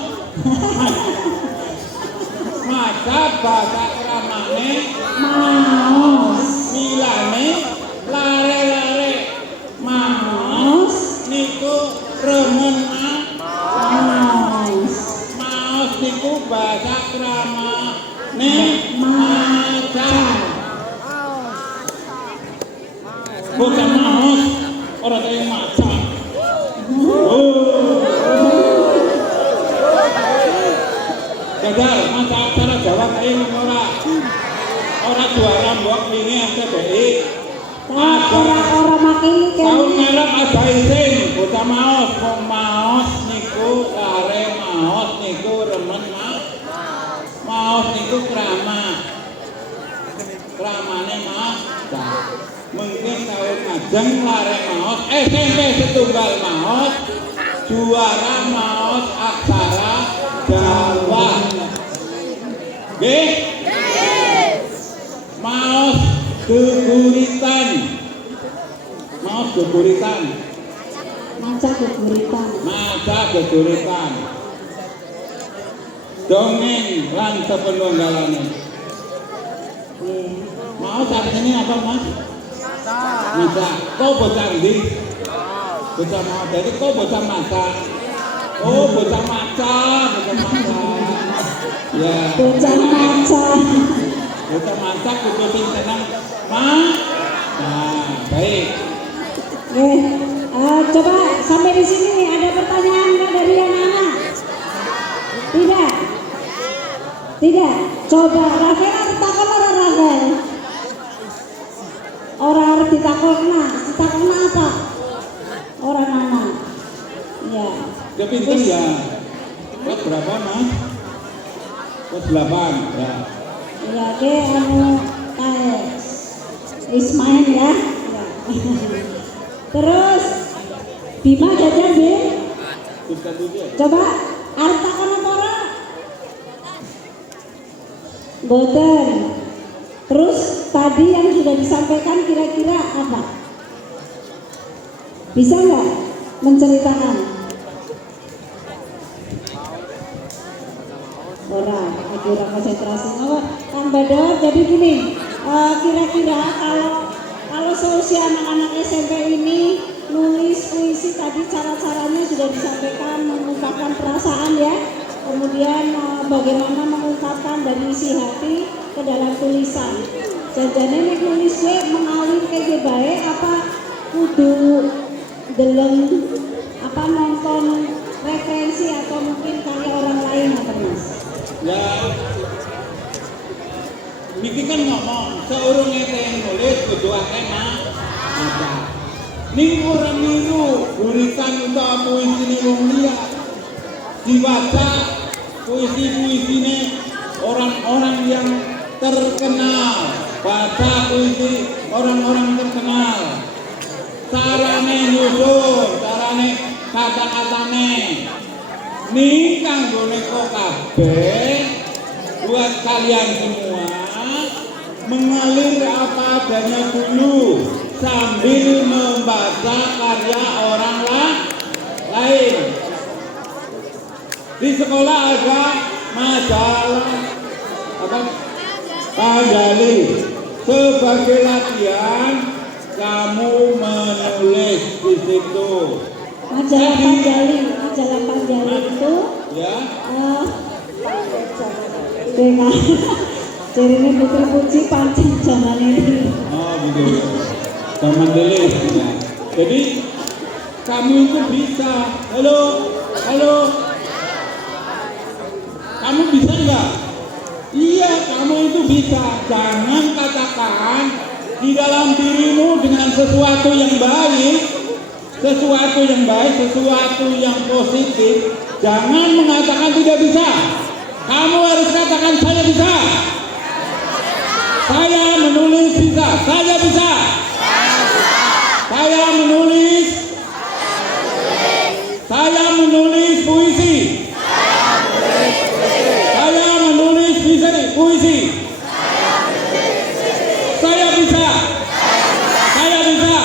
Maca bahasa kramane Maos. milane lare-lare. Maos niku remen Maos. maos niku bahasa kramane maca. Bukan maos, orang yang maca. Gagal, masa acara Jawa kayak orang juara buat ini MTBI. Orang-orang makin Tahun kan ngarep ada izin, bocah maos, wong maos niku lare maos niku remen maos niku kramane maca. Mungkin tahun ngajeng lare maos, SMP setunggal maos, juara maos aksara Jawa. Nggih? Maos geguritan. Maos geguritan. maca geguritan. Maca geguritan. Dongeng lan sepenunggalane. Maos artinya apa, Mas? Maca. Kau bocah ndi? Bocah maos. Jadi kau bocah maca. Oh, bocah maca, bocah maca. Ya. Bocah maca. Bocah maca kudu sing seneng Nah, baik. Coba sampai di sini ada pertanyaan nggak dari anak-anak? Tidak. Tidak. Coba Rafael harus takon orang Rafael. Orang harus ditakonna apa? Orang anak. Ya. Dia pinter ya. Kelas berapa, Mas? Kelas 8, ya. Ya, ke Ismail ya. Ya. Terus Bima jajan Bim. Bisa dulu. Coba arep takon apa ora? Boten. Terus tadi yang sudah disampaikan kira-kira apa? Bisa nggak menceritakan? Orang, akhirnya konsentrasi. Oh, Kang Badar, jadi gini, kira-kira kalau solusi anak-anak SMP ini nulis puisi tadi cara-caranya sudah disampaikan, mengungkapkan perasaan ya, kemudian bagaimana mengungkapkan dari isi hati ke dalam tulisan. Jajane nek nulisnya mengalir kayak bae apa kudu deleng apa nonton referensi atau mungkin karya orang lain apa Mas? Ya, niki kan ngomong seurung yang nulis kudu akeh maca. Ning ora niru buritan utawa puisi wong liya. Dibaca puisi-puisine orang-orang yang terkenal. Baca puisi orang-orang terkenal. Carane nyusun, carane kata-katane. Ning kanggo neko kabeh buat kalian semua mengalir apa adanya dulu sambil membaca karya orang lain. Di sekolah ada majalah apa? Pandali. Sebagai latihan, kamu menulis di situ. Majalah Panjali itu Ya. dengan jadi ini Putri Puji pancing zaman ini. Oh gitu. Zaman dulu. Ya. Jadi kamu itu bisa. Halo, halo. Kamu bisa nggak? Iya, kamu itu bisa. Jangan katakan di dalam dirimu dengan sesuatu yang baik, sesuatu yang baik, sesuatu yang positif. Jangan mengatakan tidak bisa. Kamu harus katakan saya bisa. Saya menulis bisa. Saya bisa. Saya menulis. Saya menulis puisi. Saya menulis puisi. Saya bisa. Saya bisa.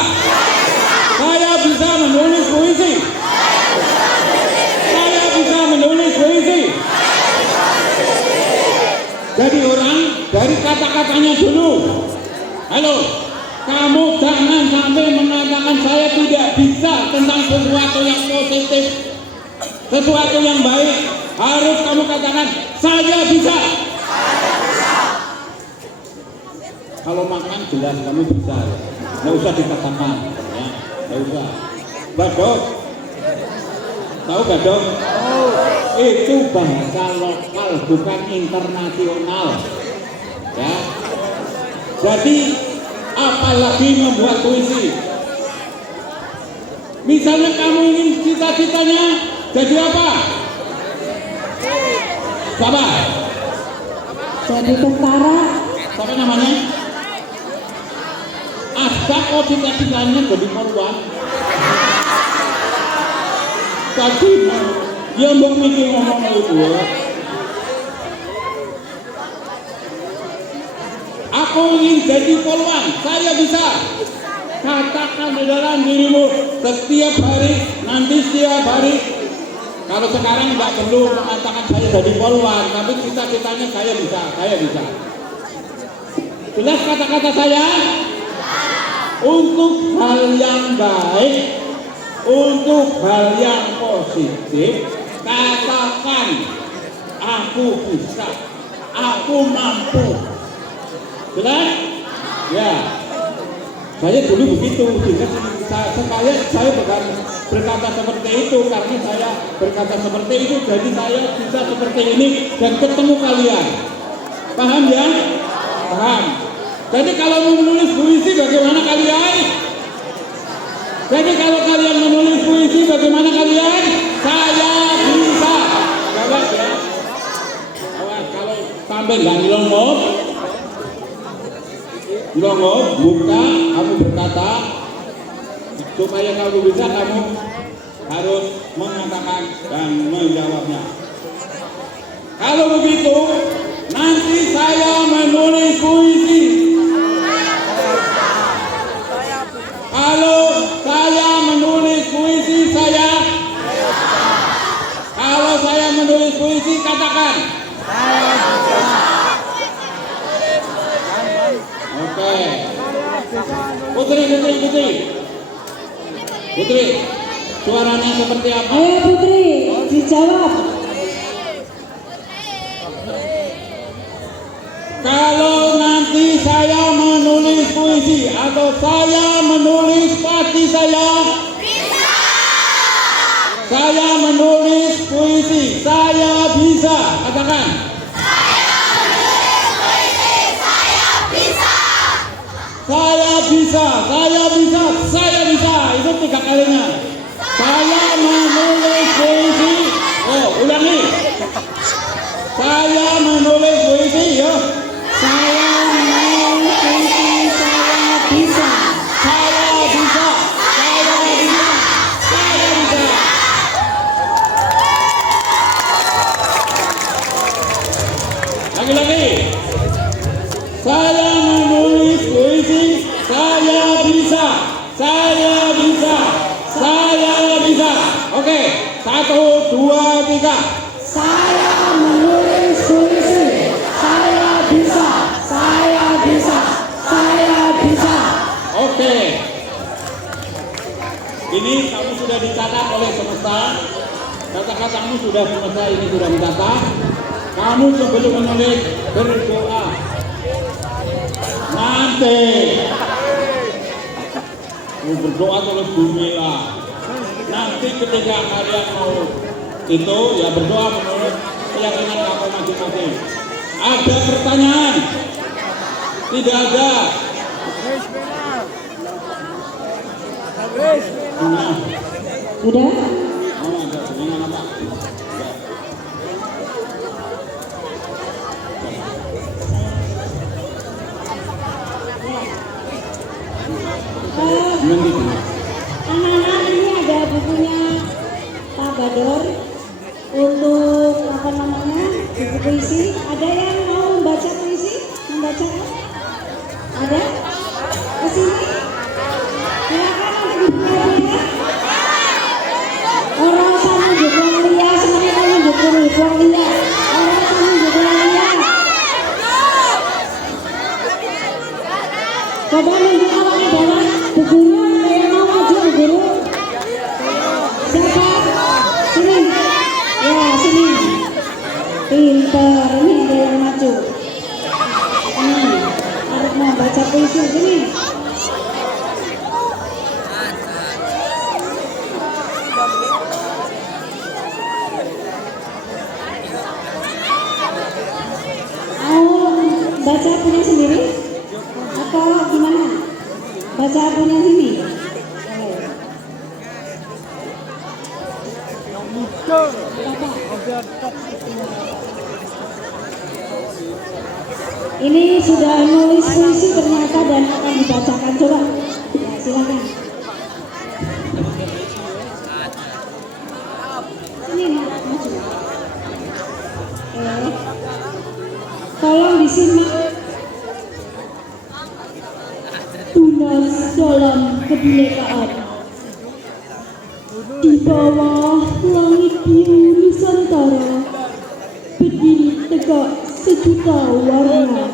Saya bisa menulis puisi. Saya bisa menulis puisi. Jadi orang dari kata-katanya dulu. Halo, kamu jangan sampai mengatakan saya tidak bisa tentang sesuatu yang positif, sesuatu yang baik. Harus kamu katakan saya bisa. Kalau makan jelas kamu bisa, nggak usah dikatakan, ya, nggak usah. Badok, tahu badok? Itu bahasa lokal, bukan internasional. Ya. Jadi apalagi membuat puisi. Misalnya kamu ingin cita-citanya jadi apa? Siapa? Jadi tentara. Siapa namanya? Ada kok cita-citanya jadi polwan. Tadi dia mau mikir ngomong itu ya. Aku ingin jadi polwan, saya bisa. Katakan di dalam dirimu setiap hari, nanti setiap hari. Kalau sekarang nggak perlu mengatakan saya jadi polwan, tapi cita-citanya saya bisa, saya bisa. Jelas kata-kata saya? Untuk hal yang baik, untuk hal yang positif, katakan aku bisa, aku mampu. Jelas? Ya. Saya dulu begitu, saya bukan berkata seperti itu karena saya berkata seperti itu, jadi saya bisa seperti ini dan ketemu kalian. Paham ya? Paham. Jadi kalau menulis puisi bagaimana kalian? Jadi kalau kalian menulis puisi bagaimana kalian? Saya bisa. Awas ya. Awas kalau sampai nggak nyelongot, buka, kamu berkata, supaya kamu bisa, kamu harus mengatakan dan menjawabnya. Kalau begitu, nanti saya menulis puisi. Kalau saya menulis puisi, kalau saya menulis puisi, katakan. Oke. Putri, suaranya seperti apa? Ayo Putri, dijawab. Kalau nanti saya menulis puisi atau saya menulis pasti saya menulis puisi, saya bisa. Katakan. Saya bisa. Itu 3 kalinya. Saya menulis puisi. Oh, ulangi. Saya menulis puisi, ya. Saya menulis puisi, saya bisa. Saya bisa. Lagi-lagi. Saya menulis puisi, saya bisa. Oke, 1, 2, 3. Saya menulis puisi, saya bisa. Ini kamu sudah dicatat oleh semesta. Kata-katamu sudah semesta ini sudah dicatat. Kamu sebelum menulis berdoa. Nanti berdoa terus bismillah. Nanti ketika kalian mau itu ya berdoa menurut keyakinan kamu masing-masing. Ada pertanyaan? Tidak ada. Udah? Oh, ada pertanyaan apa? Anak-anak ini ada bukunya Pak Bador untuk apa namanya buku puisi. Ada yang mau membaca puisi? Membacakan? Ada? Kesini? Silakan untuk dibuka. Orang sana juga lihat semuanya kalian juga lihat. Orang sana juga lihat. Coba nunjuk awal adalah bukunya. Ada yang mau maju bu guru? Siapa? Sini. Ya sini. Pinter. Ini ada yang maju. Ini harus mau baca puisi sini. Baca punya sendiri atau gimana? Baca punya sini. Ini sudah nulis puisi ternyata dan akan dibacakan, coba. Ya, silakan. Ini maju. Tolong disimak. Tunas dalam kebinekaan. Di bawah langit biru Nusantara berdiri tegak sejuta warna.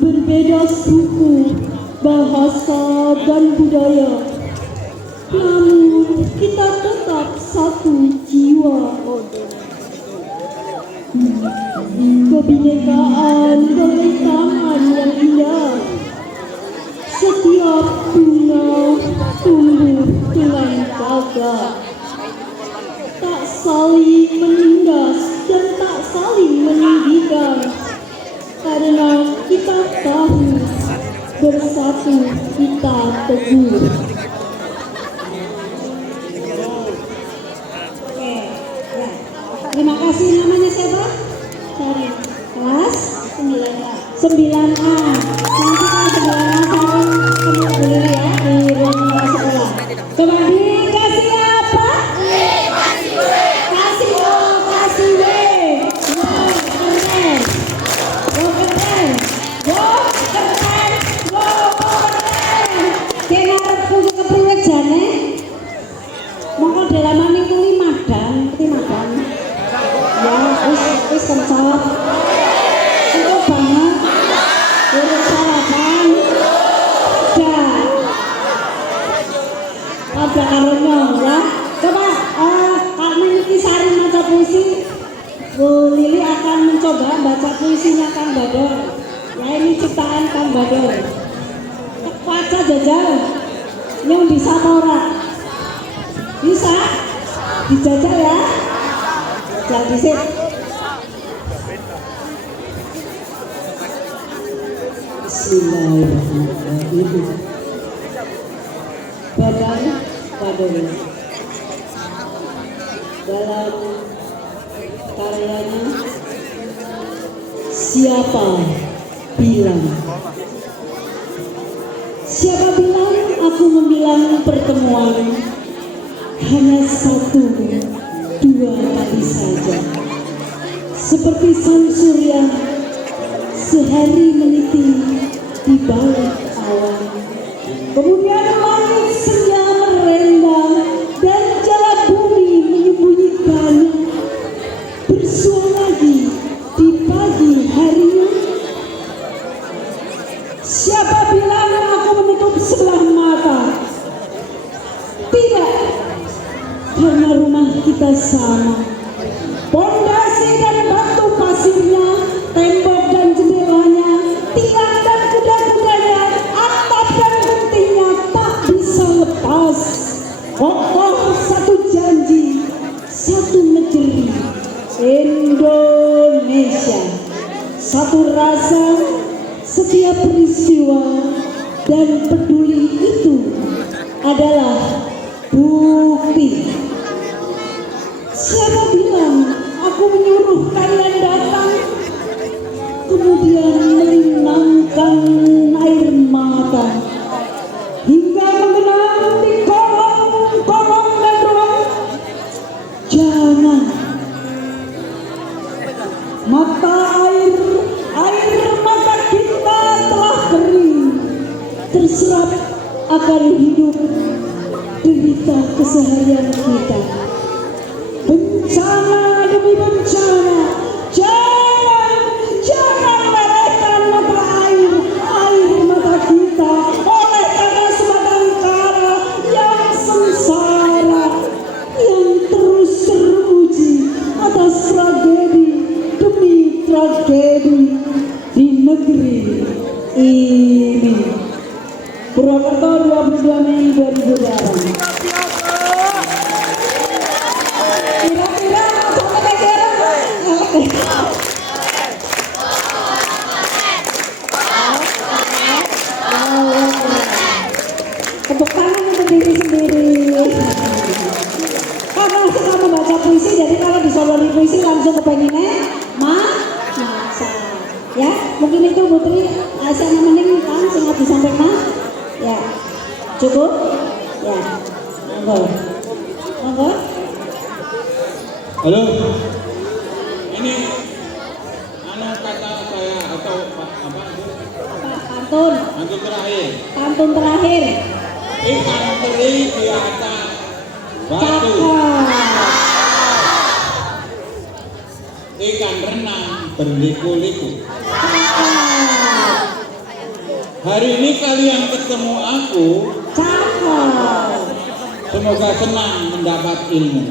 Berbeda suku, bahasa dan budaya, namun kita tetap satu jiwa. Kebinekaan dari tangan yang indah. Setiap bunga tumbuh dengan gagah. Tak saling menindas dan tak saling meninggikan. Karena kita tahu bersatu kita teguh. Terima kasih. Namanya siapa? Cari. Kelas 9A. 9A. Nanti kalau 9A sarang ketemu dulu ya di ruang sekolah. Coba dikasih apa? Kasih O, kasih W. Wow, keren. Wow, keren. Wow, keren. Wow, keren. Kena punya kepriwet jane. Mongko dalamane kuwi madan, madan. Ya, wis kencot. Itu banget. Urut sarapan. Dah. Ada karunya ya. Coba Kak Niki Sari maca puisi. Bu Lili akan mencoba baca puisinya Kang Bador. Ya ini ciptaan Kang Bador. Waca jajal. Yang bisa ora? Bisa? Dijajal ya? Jadi sip. Bismillahirrahmanirrahim. Badan Bador dalam karyanya Siapa Bilang. Siapa bilang aku membilang pertemuan hanya 1, 2 kali saja. Seperti sang surya sehari meniti di balik awan. Kemudian langit senja merendam dan jalan bumi menyembunyikan. Bersua lagi di pagi harinya. Siapa bilang aku menutup sebelah mata sama. Pondasi dan batu pasirnya, tembok dan jendelanya, tiang dan kuda-kudanya, atap dan gentingnya tak bisa lepas. Kokoh satu janji, satu negeri, Indonesia. Satu rasa, setiap peristiwa dan peduli itu adalah bukti. Siapa bilang aku menyuruh kalian datang, kemudian melinangkan air mata hingga menggenang di kolong-kolong dan ruang? Jangan. Air mata kita telah kering, terserap akan hidup derita keseharian kita. Bencana demi bencana, jangan lelehkan mata air mata kita oleh karena sebatang kara yang sengsara, yang terus teruji atas tragedi demi tragedi di negeri ini. Purwokerto 22 Mei 2008. Kira-kira sampai kira tepuk tangan untuk diri sendiri. Karena suka membaca puisi, jadi kalau disodori puisi langsung kepengennya masak. Ya, mungkin itu Putri saya nemenin kan singkat disampaikan. Ya, cukup. Ya, monggo. Halo, ini kata saya atau apa? Pantun terakhir. Ikan teri di atas batu, ikan renang berliku-liku. Hari ini kalian ketemu aku, semoga senang mendapat ilmu.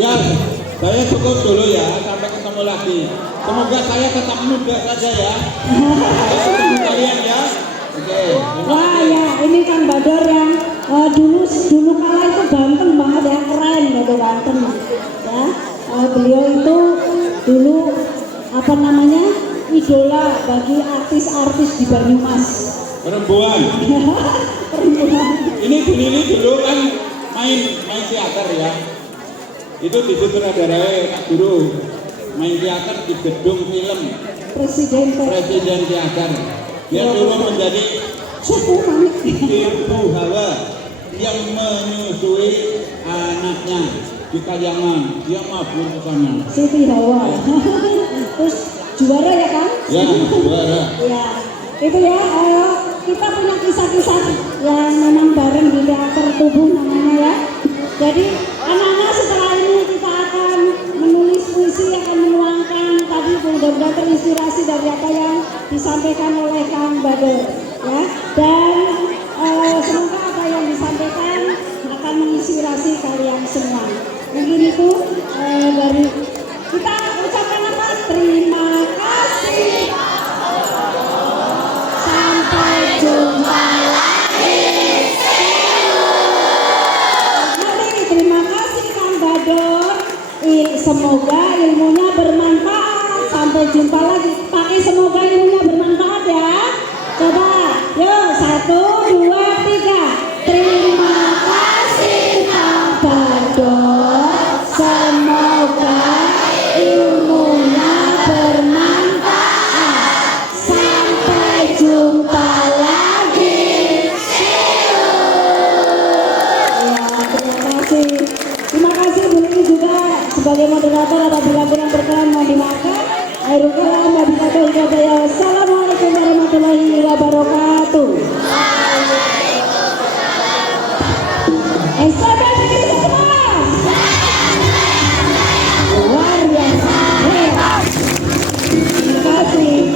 Ya, saya cukup dulu ya, sampai ketemu lagi. Semoga saya tetap muda saja ya. Saya ketemu kalian ya. Oke. Wah ya, ini kan Bador yang dulu kala itu ganteng banget ya, keren gitu, ganteng ya. Beliau itu dulu apa namanya, idola bagi artis-artis di Banyumas. Perempuan. Ini Bu Lili dulu kan main teater ya. Itu disutradarai Pak Guru, main teater di gedung film Presiden Teater. Dia dulu menjadi ibu Hawa yang menyusui anaknya di Kaliangan. Dia mabur ke sana. Siti Hawa. Terus juara ya kan? Ya, juara. Ya, itu ya. Kita punya kisah-kisah yang memang bareng di teater tubuh namanya ya. Jadi anak-anak setelah ini kita akan menulis puisi, akan menuangkan tadi mudah-mudahan terinspirasi dari apa yang disampaikan oleh Kang Bador ya. Dan semoga apa yang disampaikan akan menginspirasi kalian semua. Mungkin itu dari kita ucapkan apa? Terima kasih. Sampai jumpa lagi. Terima kasih Kang Bador. Semoga ilmunya bermanfaat. Sampai jumpa lagi. Pakai semoga ilmunya bermanfaat ya. Coba, yuk 1, 2, 3. Terima kasih Kang Bador. Semoga ilmunya bermanfaat. Sampai jumpa lagi. Terima kasih Bu Lili juga sebagai moderator. Apabila kurang berkenan mohon dimaafkan. Akhirul kalam wabillahi hidayah. Wassalamualaikum warahmatullahi wabarakatuh. Selamat pagi semua. Luar biasa. Terima kasih.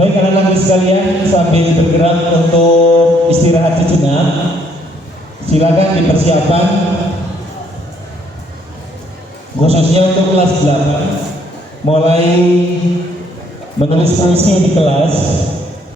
Baik anak-anak sekalian, sambil bergerak untuk istirahat sejenak, silakan dipersiapkan khususnya untuk kelas 8 mulai menulis puisi di kelas.